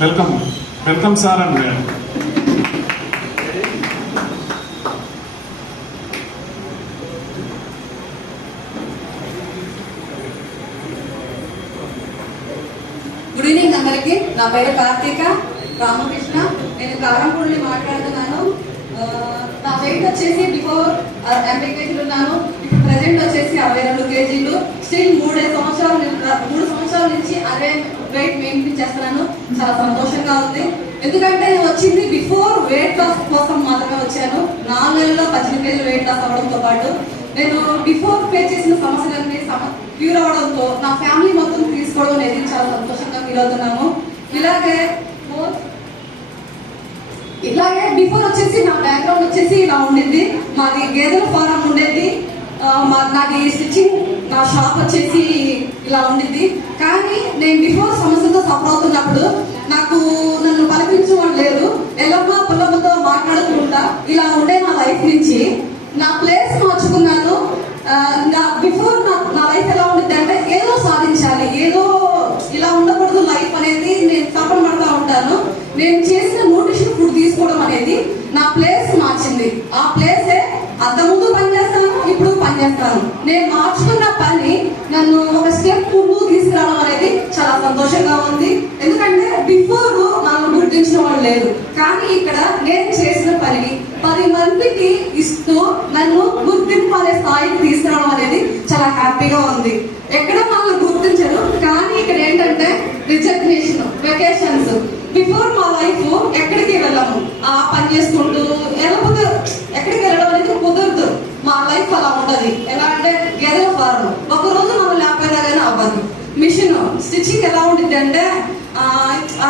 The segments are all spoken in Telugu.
Welcome welcome sir and good evening అందరికి. నా పేరు కార్తీక రామకృష్ణ. నేను కారంపూడి మాట్లాడుతున్నాను. నా వెయిట్ వచ్చేసి బిఫోర్ 80 కేజీలు ఉన్నాను. ఇప్పుడు ప్రెసెంట్ వచ్చేసి 62 కేజీలు. స్టిల్ 3 సంవత్సరాల నుంచి అదే వెయిట్ మెయింటైన్ చేస్తున్నాను. చాలా సంతోషంగా ఉంది. ఎందుకంటే వచ్చింది బిఫోర్ వెయిట్ లాస్ కోసం మాత్రమే వచ్చాను. 4 నెలల్లో 18 కేజీలు వెయిట్ లాస్ అవ్వడంతో పాటు నేను బిఫోర్ ఫేస్ చేసిన సమస్యలన్నీ క్యూర్ అవడంతో నా ఫ్యామిలీ మొత్తం తీసుకోవడం అనేది చాలా సంతోషంగా ఫీల్ అవుతున్నాము. ఇలాగే బిఫోర్ వచ్చేసి నా బ్యాక్గ్రౌండ్ వచ్చేసి ఇలా ఉండింది. మాది గేదెల ఫారం ఉండేది. నాది స్టిచ్చింగ్ నా షాప్ వచ్చేసి ఇలా ఉండింది. కానీ నేను బిఫోర్ సమస్యలతో సఫర్ అవుతున్నప్పుడు నన్ను పలికించేవాడు లేరు. ఎల్లమ్మ పుల్లమ్మతో మాట్లాడుకుంటా ఇలా ఉండే నా లైఫ్ నుంచి నా ప్లేస్ మార్చుకున్నాను. బిఫోర్ నా లైఫ్ ఎలా ఉండింది అంటే ఏదో సాధించాలి, ఏదో ఇలా ఉండకూడదు లైఫ్ అనేది నేను తపన పడతా ఉంటాను. నేను చేసిన న్యూట్రిషన్ ఫుడ్ తీసుకోవడం అనేది నా ప్లేస్ మార్చింది. ఆ ప్లేసే అంతకుముందు పనిచేస్తాను, ఇప్పుడు పనిచేస్తాను. నేను మార్చుకున్న పని నన్ను ఒక స్టెప్ ముందు తీసుకురావడం అనేది చాలా సంతోషంగా ఉంది. ఎందుకంటే బిఫోర్ నన్ను గుర్తించిన వాళ్ళు లేదు. కానీ ఇక్కడ నేను చేసిన పనిని 10 మందికి ఇస్తూ నన్ను గుర్తింపు అనే స్థాయికి తీసుకురావడం అనేది చాలా హ్యాపీగా ఉంది. ఎక్కడ మనల్ని గుర్తించరు, కానీ ఇక్కడ ఏంటంటే రిజగ్నేషన్, వెకేషన్స్. బిఫోర్ మా లైఫ్ ఎక్కడికి వెళ్ళము, ఆ పని చేసుకుంటూ వెళ్ళకపోతే ఎక్కడికి వెళ్ళడం అనేది కుదరదు. మా లైఫ్ అలా ఉంటది. ఎలా అంటే గేదెల ఫారం ఒకరోజు మనం లేకపోయినా కానీ అవ్వదు. మిషన్ స్టిచ్చింగ్ ఎలా ఉంటుంది అంటే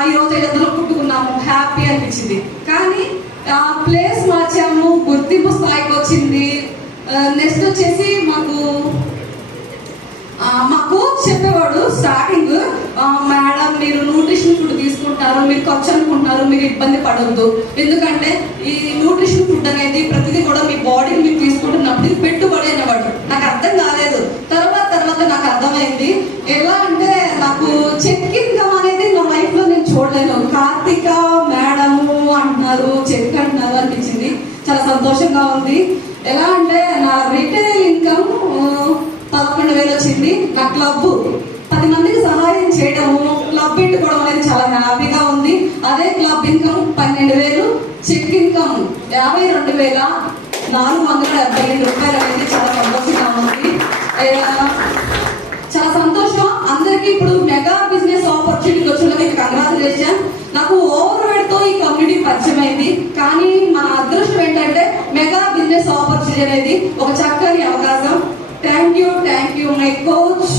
ఈ రోజు ఏదో కుట్టుకున్నాము, హ్యాపీ అనిపించింది. కానీ ఆ ప్లేస్ మార్చాము, గుర్తింపు స్థాయికి వచ్చింది. నెక్స్ట్ వచ్చేసి మా కోచ్ చెప్పేవాడు స్టార్టింగ్, మేడం మీరు న్యూట్రిషన్ ఫుడ్ తీసుకుంటారు, మీరు ఖర్చు అనుకుంటున్నారు, మీరు ఇబ్బంది పడొద్దు. ఎందుకంటే ఈ న్యూట్రిషన్ ఫుడ్ అనేది ప్రతిదీ కూడా మీ బాడీని మీరు తీసుకుంటున్నప్పుడు ఇది పెట్టుబడి అనేవాడు. నాకు అర్థం కాలేదు. తర్వాత నాకు అర్థమైంది. ఎలా అంటే నాకు చెక్ ఇన్కమ్ అనేది నా లైఫ్ లో నేను చూడలేను. కార్తీక మేడము అంటున్నారు, చెక్ అంటున్నారు అనిపించింది. చాలా సంతోషంగా ఉంది. ఎలా అంటే నా రిటైల్ ఇన్కమ్ 11,000 వచ్చింది. నా క్లబ్ 10 మందికి సహాయం చేయడము, క్లబ్ పెట్టుకోవడం అనేది చాలా హ్యాపీగా ఉంది. అదే క్లబ్ ఇన్కమ్ 12,000, చెక్ ఇన్కమ్ 52,475 రూపాయలు అనేది చాలా సంతోషంగా ఉంది. చాలా సంతోషం. అందరికీ ఇప్పుడు మెగా బిజినెస్ ఆపర్చునిటీ వచ్చినందుకు కంగ్రాచులేషన్. నాకు ఓవర్ వెయిట్ తో ఈ కమ్యూనిటీ పరిచయం అయింది. కానీ మన అదృష్టం ఏంటంటే మెగా బిజినెస్ ఆపర్చునిటీ అనేది ఒక చక్కని అవకాశం. Thank you my coach.